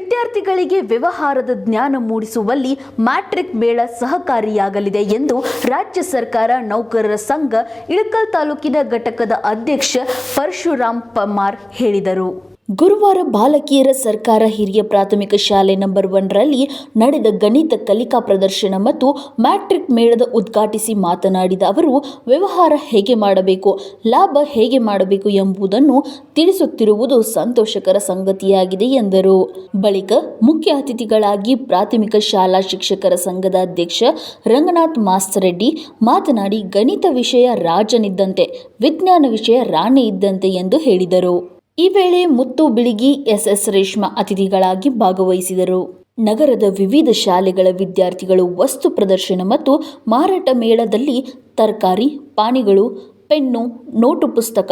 ವಿದ್ಯಾರ್ಥಿಗಳಿಗೆ ವ್ಯವಹಾರದ ಜ್ಞಾನ ಮೂಡಿಸುವಲ್ಲಿ ಮ್ಯಾಟ್ರಿಕ್ ಮೇಳ ಸಹಕಾರಿಯಾಗಲಿದೆ ಎಂದು ರಾಜ್ಯ ಸರ್ಕಾರ ನೌಕರರ ಸಂಘ ಇಳಕಲ್ ತಾಲೂಕಿನ ಘಟಕದ ಅಧ್ಯಕ್ಷ ಪರಶುರಾಮ್ ಪಮಾರ್ ಹೇಳಿದರು. ಗುರುವಾರ ಬಾಲಕಿಯರ ಸರ್ಕಾರ ಹಿರಿಯ ಪ್ರಾಥಮಿಕ ಶಾಲೆ ನಂಬರ್ 1 ರಲ್ಲಿ ನಡೆದ ಗಣಿತ ಕಲಿಕಾ ಪ್ರದರ್ಶನ ಮತ್ತು ಮ್ಯಾಟ್ರಿಕ್ ಮೇಳದ ಉದ್ಘಾಟಿಸಿ ಮಾತನಾಡಿದ ಅವರು, ವ್ಯವಹಾರ ಹೇಗೆ ಮಾಡಬೇಕು, ಲಾಭ ಹೇಗೆ ಮಾಡಬೇಕು ಎಂಬುದನ್ನು ತಿಳಿಸುತ್ತಿರುವುದು ಸಂತೋಷಕರ ಸಂಗತಿಯಾಗಿದೆ ಎಂದರು. ಬಳಿಕ ಮುಖ್ಯ ಅತಿಥಿಗಳಾಗಿ ಪ್ರಾಥಮಿಕ ಶಾಲಾ ಶಿಕ್ಷಕರ ಸಂಘದ ಅಧ್ಯಕ್ಷ ರಂಗನಾಥ್ ಮಾಸ್ತರೆಡ್ಡಿ ಮಾತನಾಡಿ, ಗಣಿತ ವಿಷಯ ರಾಜನಿದ್ದಂತೆ, ವಿಜ್ಞಾನ ವಿಷಯ ರಾಣಿ ಇದ್ದಂತೆ ಎಂದು ಹೇಳಿದರು. ಈ ವೇಳೆ ಮುತ್ತು ಬಿಳಿಗಿ, ಎಸ್ ರೇಷ್ಮಾ ಅತಿಥಿಗಳಾಗಿ ಭಾಗವಹಿಸಿದರು. ನಗರದ ವಿವಿಧ ಶಾಲೆಗಳ ವಿದ್ಯಾರ್ಥಿಗಳು ವಸ್ತು ಪ್ರದರ್ಶನ ಮತ್ತು ಮಾರಾಟ ಮೇಳದಲ್ಲಿ ತರಕಾರಿ, ಪಾನಿಗಳು, ಪೆನ್ನು, ನೋಟು ಪುಸ್ತಕ,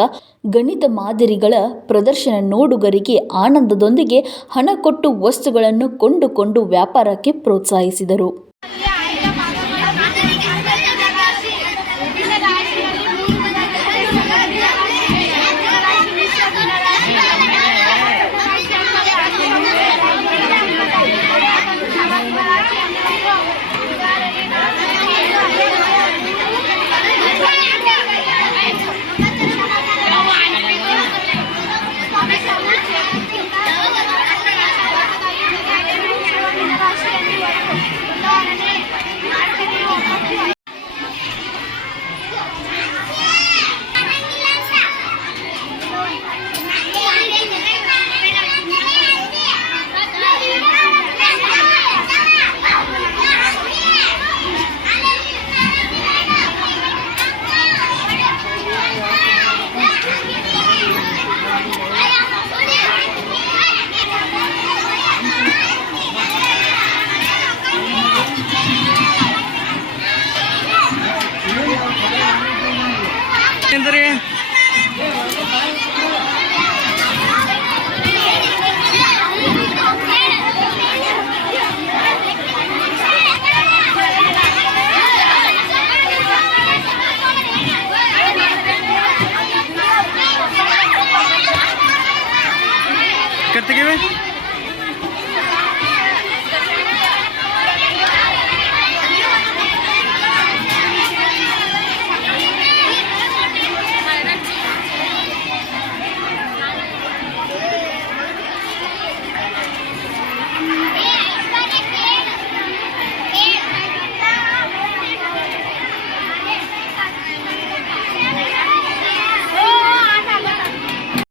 ಗಣಿತ ಮಾದರಿಗಳ ಪ್ರದರ್ಶನ ನೋಡುಗರಿಗೆ ಆನಂದದೊಂದಿಗೆ ಹಣ ಕೊಟ್ಟು ವಸ್ತುಗಳನ್ನು ಕೊಂಡುಕೊಂಡು ವ್ಯಾಪಾರಕ್ಕೆ ಪ್ರೋತ್ಸಾಹಿಸಿದರು. करते क्या